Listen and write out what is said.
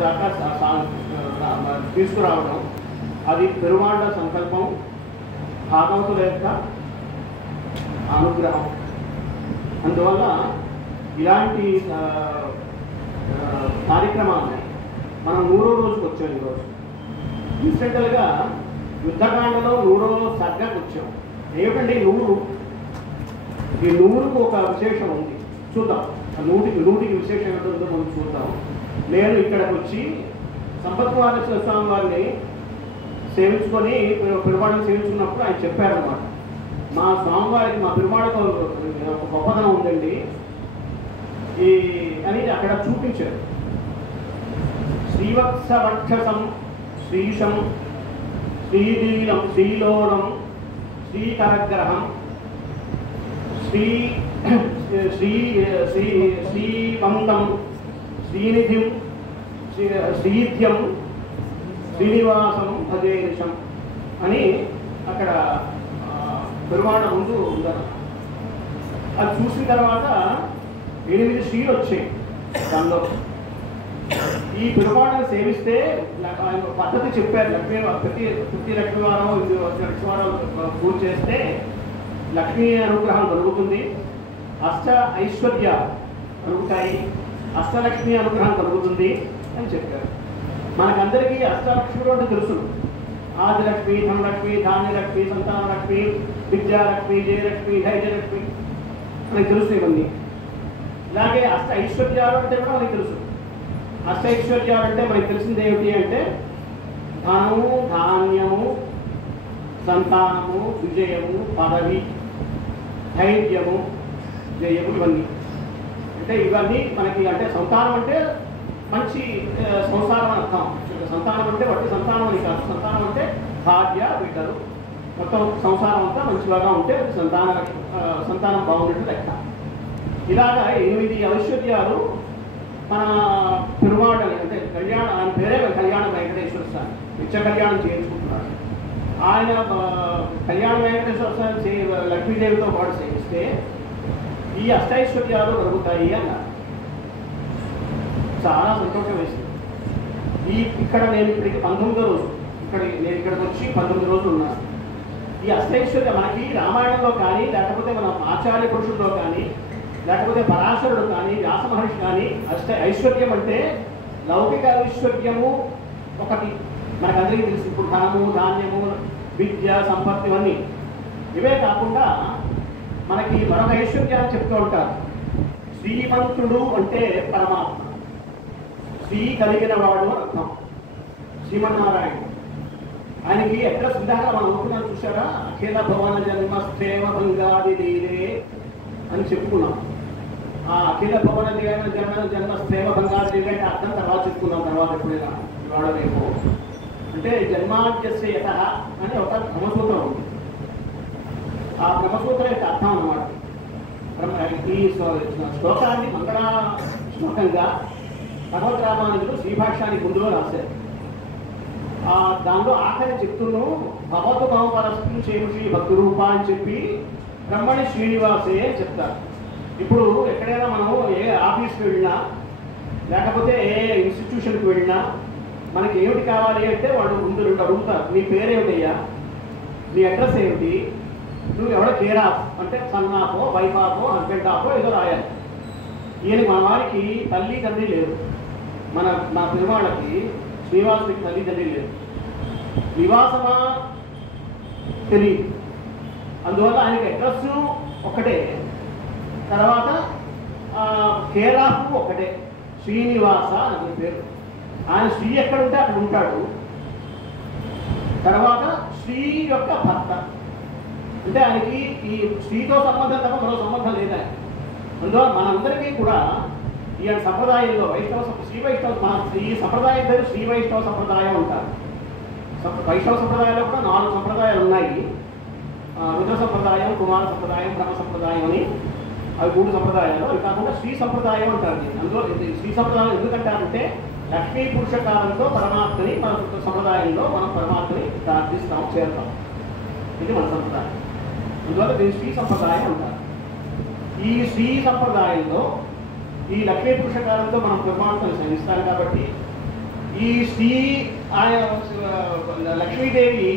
అప్పటిదాకా తీసుకురావడం అది పెరుమాళ్ళ సంకల్పం, భాగవతుల యొక్క అనుగ్రహం. అందువల్ల ఇలాంటి కార్యక్రమాన్ని మనం 100వ రోజుకి వచ్చాం. ఈరోజు ఇన్సిడెంటల్గా యుద్ధకాండలో 100వ సర్గకు వచ్చాం. ఏమిటండి నూరు? ఈ నూరుకు ఒక విశేషం ఉంది, చూద్దాం. నూటికి విశేషం ఏంటో మనం చూద్దాం. నేను ఇక్కడికి వచ్చి సంపత్కుమారేశ్వర స్వామి వారిని సేవించుకొని పెరుమాళను సేవించుకున్నప్పుడు ఆయన చెప్పారనమాట, మా స్వామివారికి మా పెరుమాళకు ఒక గొప్పదనం ఉందండి అని అక్కడ చూపించారు. శ్రీవత్సవక్షసం శ్రీశం శ్రీలీలం శ్రీలోలం శ్రీకరగ్రహం శ్రీవంతం శ్రీనిధిం శ్రీధ్యం శ్రీనివాసం భజేనిషం అని అక్కడ పెరుమాళ ముందు ఉందన్న. అది చూసిన తర్వాత 8 శ్రీలు వచ్చాయి. దానిలో ఈ పెరుమాళను సేవిస్తే పద్ధతి చెప్పారు. ప్రతి లక్ష్మీవారం లక్ష్మీవారం పూజ చేస్తే లక్ష్మీ అనుగ్రహం కలుగుతుంది, అష్ట ఐశ్వర్య కలుగుతాయి, అష్టలక్ష్మి అనుగ్రహం కలుగుతుంది అని చెప్పారు. మనకందరికీ అష్టలక్ష్ములు అంటే తెలుసు. ఆదిలక్ష్మి, ధనలక్ష్మి, ధాన్యలక్ష్మి, సంతానలక్ష్మి, విద్యాలక్ష్మి, జయలక్ష్మి, ధైర్యలక్ష్మి మనకి తెలుసు. ఇవన్నీ ఇలాగే అష్ట ఐశ్వర్యాలు అంటే కూడా మనకి తెలుసు. అష్ట ఐశ్వర్యాలు అంటే మనకి తెలిసింది ఏమిటి అంటే ధనము, ధాన్యము, సంతానము, విజయము, పదవి, ధైర్యము, జయము, ఇవన్నీ అంటే ఇవన్నీ మనకి. అంటే సంతానం అంటే మంచి సంసారం అని అర్థం. సంతానం అంటే వట్టి సంతానం అని కాదు. సంతానం అంటే భార్య, బిడ్డలు, మొత్తం సంసారం అంతా మంచిగా ఉంటే సంతానం బాగున్నట్టు లెక్క. ఇలాగా 8 ఐశ్వర్యాలు మన పెరుమాళ అంటే కళ్యాణ, ఆయన పేరే కళ్యాణ వెంకటేశ్వర స్వామి, నిత్య కళ్యాణం చేయించుకుంటున్నాడు. ఆయన కళ్యాణ వెంకటేశ్వర స్వామి లక్ష్మీదేవితో పాటు సేవిస్తే ఈ అష్టైశ్వర్యాలు కలుగుతాయి అన్నారు. చాలా సంతోషం వేసింది. ఇక్కడ నేను ఇక్కడికి 19వ రోజు, నేను ఇక్కడికి వచ్చి 19 రోజులు ఉన్నాను. ఈ అష్టైశ్వర్య మనకి రామాయణంలో కానీ, లేకపోతే మన ఆచార్య పురుషుల్లో కానీ, లేకపోతే పరాశరుడు కానీ, వ్యాస మహర్షి కానీ ఐశ్వర్యం అంటే లౌకిక ఐశ్వర్యము ఒకటి మనకందరికీ తెలుసు. ఇప్పుడు ధనము, ధాన్యము, విద్య, సంపత్తి ఇవన్నీ. ఇవే కాకుండా మనకి మరొక ఐశ్వర్యాన్ని చెప్తూ ఉంటారు. శ్రీమంతుడు అంటే పరమాత్మ, శ్రీ కలిగిన వాడు అని అర్థం. శ్రీమన్నారాయణ ఆయనకి అడ్రస్ ఇందాక మనం అనుకున్నాం చూసారా, అఖిల భవన జన్మస్థేమ భంగాది దీరే అని చెప్పుకున్నాం. ఆ అఖిల భవన జన్మస్థేమ భంగాది దీరే అంటే అర్థం తర్వాత చెప్పుకున్నాం. తర్వాత ఎప్పుడైనా ఇవాళ రేపు అంటే జన్మాద్యస్య యతః అని ఒక బ్రహ్మసూత్రం ఉంది. ఆ బ్రహ్మసూత్రం యొక్క అర్థం అన్నమాట. ఈ శ్లోకాన్ని మంగళ శ్లోకంగా భగవద్ రామానుజుడు శ్రీభాష్యానికి ముందులో రాశారు. దానిలో ఆఖరి చెప్తున్నాను, భగవత్ భావపరస్పరం చేముషి భక్తి రూప అని చెప్పి బ్రహ్మణి శ్రీనివాసే అని చెప్తారు. ఇప్పుడు ఎక్కడైనా మనం ఏ ఆఫీస్కి వెళ్ళినా, లేకపోతే ఏ ఇన్స్టిట్యూషన్కి వెళ్ళినా మనకి ఏమిటి కావాలి అంటే వాళ్ళు ముందు 2 అడుగుతారు. నీ పేరేమిటయ్యా, నీ అడ్రస్ ఏమిటి, నువ్వు ఎవడో కేర్ ఆఫ్ అంటే సన్ ఆఫో, వైఫ్ ఆఫో, హస్బెండ్ ఆఫో ఏదో రాయాలి. ఈయన మన వారికి తల్లి తండ్రి లేరు. మన పెరుమాళ్ళకి శ్రీనివాసుడికి తల్లి తండ్రి లేరు. నివాసమా తెలియదు. అందువల్ల ఆయనకి అడ్రస్ ఒకటే, తర్వాత కేర్ ఆఫ్ ఒకటే, శ్రీనివాస అని పేరు. ఆయన శ్రీ ఎక్కడ ఉంటే అక్కడ ఉంటాడు. తర్వాత శ్రీ యొక్క భర్త అంటే ఆయనకి ఈ శ్రీతో సంబంధం తప్ప మరో సంబంధం లేదా. అందువల్ల మనందరికీ కూడా ఈ సంప్రదాయంలో శ్రీ వైష్ణవ ఈ సంప్రదాయం పేరు శ్రీ వైష్ణవ సంప్రదాయం అంటారు. వైష్ణవ సంప్రదాయంలో కూడా 4 సంప్రదాయాలు ఉన్నాయి. రుద్ర సంప్రదాయం, కుమార సంప్రదాయం, బ్రహ్మ సంప్రదాయం అని అవి 3 సంప్రదాయాలు. అవి కాకుండా శ్రీ సంప్రదాయం అంటారు. అందులో శ్రీ సంప్రదాయం ఎందుకంటారంటే లక్ష్మీ పురుషకాలంతో పరమాత్మని మన సంప్రదాయంలో మనం పరమాత్మని ప్రార్థిస్తాం, చేరుతాం. ఇది మన సంప్రదాయం. అందువల్ల దీన్ని శ్రీ సంప్రదాయం అంటారు. ఈ శ్రీ సంప్రదాయంలో ఈ లక్ష్మీ పురుషకాలంతో మనం పరమాత్మని సేవిస్తాం కాబట్టి ఈ శ్రీ ఆయన లక్ష్మీదేవి